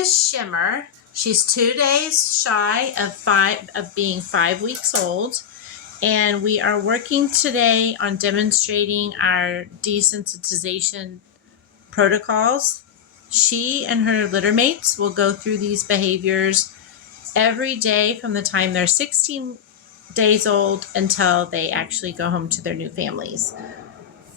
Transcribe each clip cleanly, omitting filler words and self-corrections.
is Shimmer. She's 2 days shy of being 5 weeks old. And we are working today on demonstrating our desensitization protocols. She and her litter mates will go through these behaviors every day from the time they're 16 days old until they actually go home to their new families.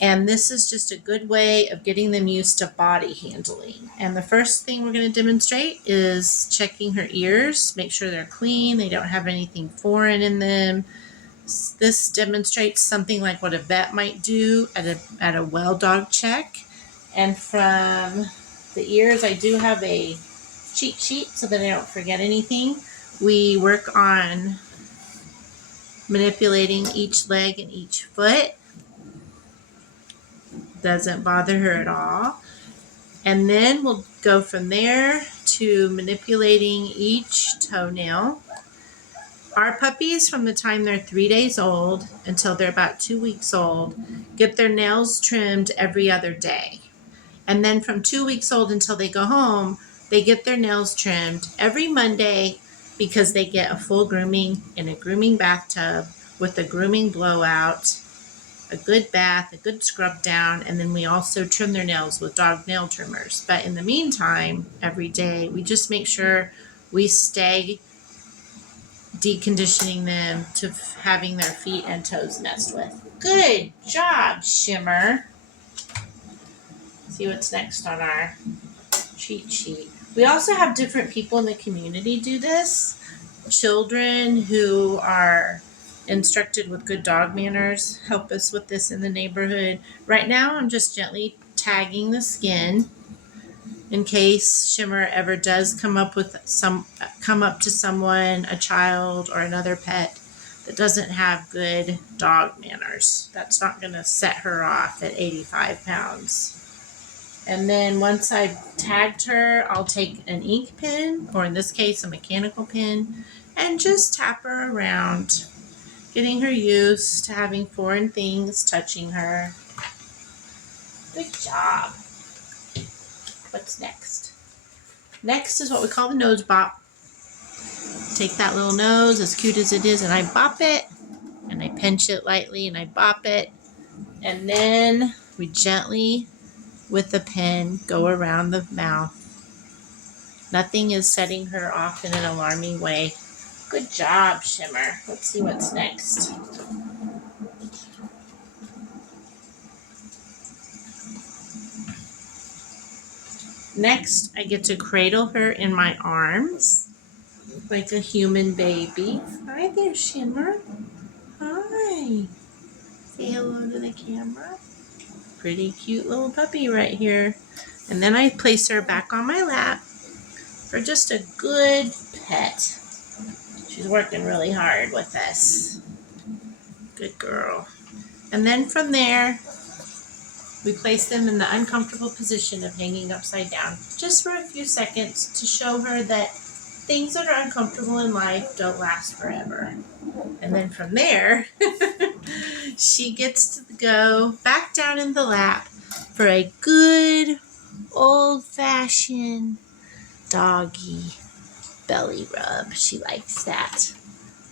And this is just a good way of getting them used to body handling. And the first thing we're going to demonstrate is checking her ears, make sure they're clean, they don't have anything foreign in them. This demonstrates something like what a vet might do at a well dog check. And from the ears, I do have a cheat sheet so that I don't forget anything. We work on manipulating each leg and each foot. Doesn't bother her at all. And then we'll go from there to manipulating each toenail. Our puppies, from the time they're 3 days old until they're about 2 weeks old, get their nails trimmed every other day. And then from 2 weeks old until they go home, they get their nails trimmed every Monday because they get a full grooming in a grooming bathtub with a grooming blowout, a good bath, a good scrub down, and then we also trim their nails with dog nail trimmers. But in the meantime, every day, we just make sure we stay deconditioning them to having their feet and toes messed with. Good job, Shimmer. See what's next on our cheat sheet. We also have different people in the community do this. Children who are instructed with good dog manners help us with this in the neighborhood. Right now, I'm just gently tagging the skin in case Shimmer ever does come up to someone, a child or another pet that doesn't have good dog manners. That's not going to set her off at 85 pounds. And then once I've tagged her, I'll take an ink pen, or in this case, a mechanical pen, and just tap her around, getting her used to having foreign things touching her. Good job. What's next? Next is what we call the nose bop. Take that little nose, as cute as it is, and I bop it, and I pinch it lightly, and I bop it, and then we gently, with the pen, go around the mouth. Nothing is setting her off in an alarming way. Good job, Shimmer. Let's see what's next. Next, I get to cradle her in my arms like a human baby. Hi there, Shimmer. Hi. Say hello to the camera. Pretty cute little puppy right here. And then I place her back on my lap for just a good pet. She's working really hard with this. Good girl. And then from there, we place them in the uncomfortable position of hanging upside down just for a few seconds to show her that things that are uncomfortable in life don't last forever. And then from there, she gets to go back down in the lap for a good old-fashioned doggy belly rub. She likes that.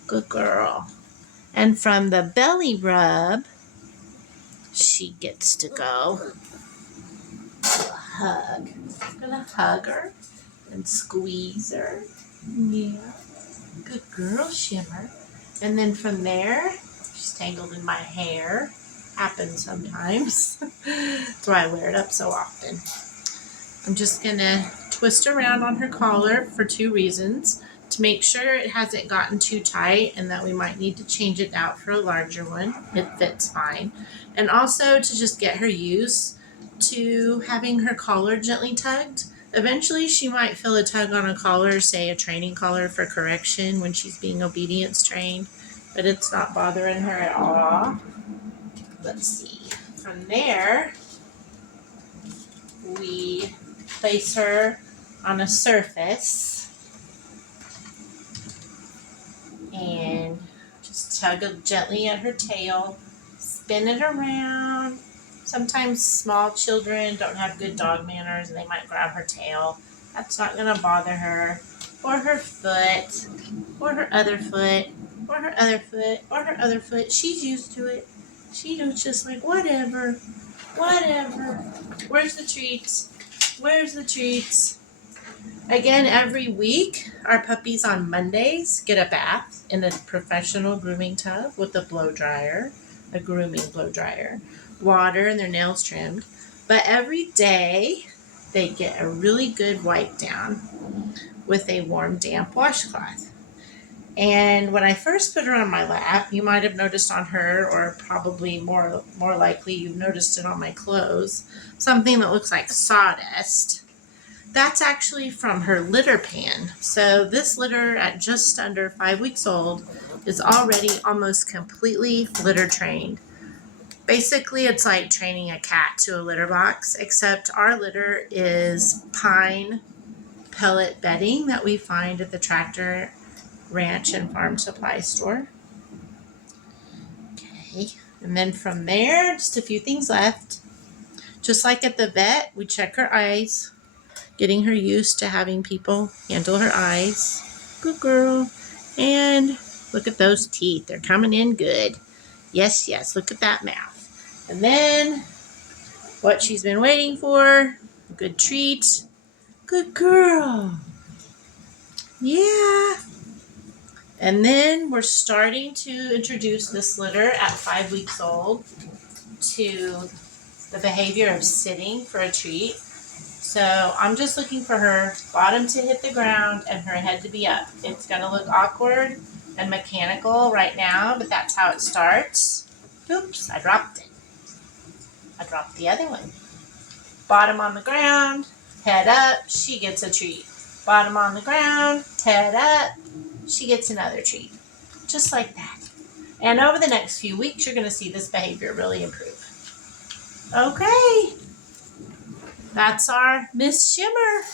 Good girl. And from the belly rub, she gets to go to a hug. I'm going to hug her and squeeze her. Yeah. Good girl, Shimmer. And then from there, she's tangled in my hair. Happens sometimes. That's why I wear it up so often. I'm just going to twist around on her collar for 2 reasons. To make sure it hasn't gotten too tight and that we might need to change it out for a larger one. It fits fine. And also to just get her used to having her collar gently tugged. Eventually she might feel a tug on a collar, say a training collar for correction when she's being obedience trained, but it's not bothering her at all. Let's see. From there, we place her on a surface and just tug gently at her tail, spin it around. Sometimes small children don't have good dog manners and they might grab her tail. That's not going to bother her. Or her foot. Or her other foot. Or her other foot. Or her other foot. She's used to it. She was just like, whatever. Whatever. Where's the treats? Where's the treats? Again, every week, our puppies on Mondays get a bath in a professional grooming tub with a blow dryer, a grooming blow dryer, water, and their nails trimmed. But every day, they get a really good wipe down with a warm, damp washcloth. And when I first put her on my lap, you might have noticed on her, or probably more likely you've noticed it on my clothes, something that looks like sawdust. That's actually from her litter pan. So this litter at just under 5 weeks old is already almost completely litter trained. Basically, it's like training a cat to a litter box, except our litter is pine pellet bedding that we find at the tractor, ranch, and farm supply store. Okay, and then from there, just a few things left. Just like at the vet, we check her eyes, getting her used to having people handle her eyes. Good girl. And look at those teeth. They're coming in good. Yes, yes. Look at that mouth. And then what she's been waiting for. A good treat. Good girl. Yeah. And then we're starting to introduce this litter at 5 weeks old to the behavior of sitting for a treat. So I'm just looking for her bottom to hit the ground and her head to be up. It's going to look awkward and mechanical right now, but that's how it starts. Oops, I dropped it. I dropped the other one. Bottom on the ground, head up, she gets a treat. Bottom on the ground, head up, she gets another treat. Just like that. And over the next few weeks, you're going to see this behavior really improve. Okay. That's our Miss Shimmer.